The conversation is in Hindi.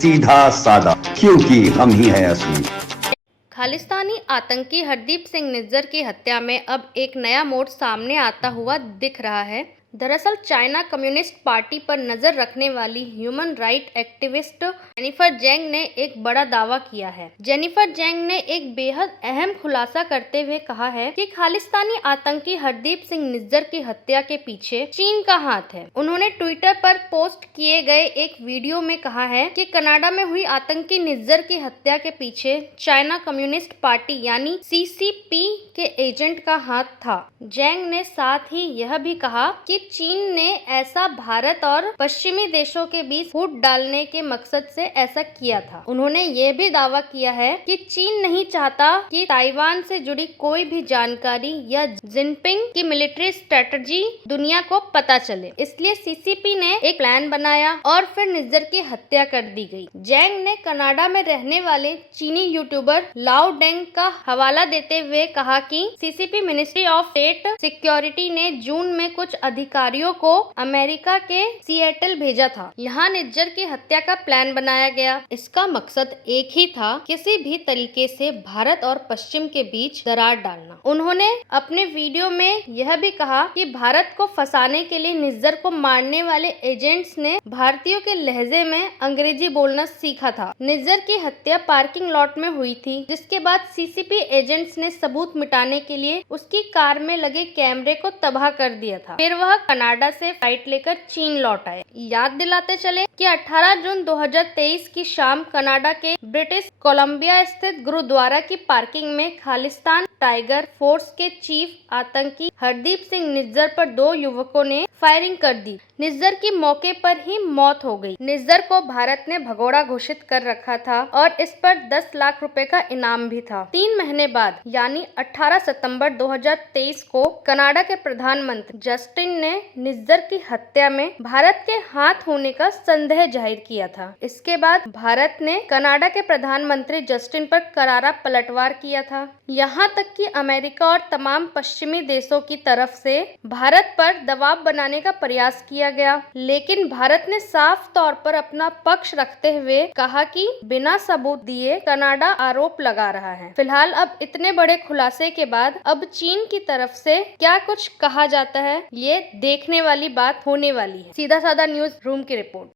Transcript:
सीधा सादा, क्योंकि हम ही हैं असली। खालिस्तानी आतंकी हरदीप सिंह निज्जर की हत्या में अब एक नया मोड़ सामने आता हुआ दिख रहा है। दरअसल चाइना कम्युनिस्ट पार्टी पर नजर रखने वाली ह्यूमन राइट एक्टिविस्ट जेनिफर जेंग ने एक बड़ा दावा किया है। जेनिफर जेंग ने एक बेहद अहम खुलासा करते हुए कहा है कि खालिस्तानी आतंकी हरदीप सिंह निज्जर की हत्या के पीछे चीन का हाथ है। उन्होंने ट्विटर पर पोस्ट किए गए एक वीडियो में कहा है कि कनाडा में हुई आतंकी निज्जर की हत्या के पीछे चाइना कम्युनिस्ट पार्टी यानी CCP के एजेंट का हाथ था। जेंग ने साथ ही यह भी कहा कि चीन ने ऐसा भारत और पश्चिमी देशों के बीच फूट डालने के मकसद से ऐसा किया था। उन्होंने ये भी दावा किया है कि चीन नहीं चाहता कि ताइवान से जुड़ी कोई भी जानकारी या जिनपिंग की मिलिट्री स्ट्रेटजी दुनिया को पता चले, इसलिए CCP ने एक प्लान बनाया और फिर निज्जर की हत्या कर दी गई। जेंग ने कनाडा में रहने वाले चीनी यूट्यूबर लाओ डेंग का हवाला देते हुए कहा कि CCP ministry of state security ने जून में कुछ अधिकारियों को अमेरिका के सिएटल भेजा था। यहाँ निज्जर की हत्या का प्लान बनाया गया। इसका मकसद एक ही था, किसी भी तरीके से भारत और पश्चिम के बीच दरार डालना। उन्होंने अपने वीडियो में यह भी कहा कि भारत को फंसाने के लिए निज्जर को मारने वाले एजेंट्स ने भारतीयों के लहजे में अंग्रेजी बोलना सीखा था। निज्जर की हत्या पार्किंग लॉट में हुई थी, जिसके बाद CCP एजेंट्स ने सबूत मिटाने के लिए उसकी कार में लगे कैमरे को तबाह कर दिया था। फिर वह कनाडा से फ्लाइट लेकर चीन लौट आए। याद दिलाते चले कि 18 जून 2023 की शाम कनाडा के ब्रिटिश कोलंबिया स्थित गुरुद्वारा की पार्किंग में खालिस्तान टाइगर फोर्स के चीफ आतंकी हरदीप सिंह निज्जर पर दो युवकों ने फायरिंग कर दी। निज्जर की मौके पर ही मौत हो गई। निज्जर को भारत ने भगोड़ा घोषित कर रखा था और इस पर 10 लाख रुपए का इनाम भी था। 3 महीने बाद यानी 18 सितंबर 2023 को कनाडा के प्रधानमंत्री जस्टिन ने निज्जर की हत्या में भारत के हाथ होने का संदेह जाहिर किया था। इसके बाद भारत ने कनाडा के प्रधानमंत्री जस्टिन पर करारा पलटवार किया था। यहाँ तक कि अमेरिका और तमाम पश्चिमी देशों की तरफ से भारत पर दबाव बनाने का प्रयास किया गया, लेकिन भारत ने साफ तौर पर अपना पक्ष रखते हुए कहा कि बिना सबूत दिए कनाडा आरोप लगा रहा है। फिलहाल अब इतने बड़े खुलासे के बाद अब चीन की तरफ से क्या कुछ कहा जाता है, ये देखने वाली बात होने वाली है। सीधा साधा न्यूज रूम की रिपोर्ट।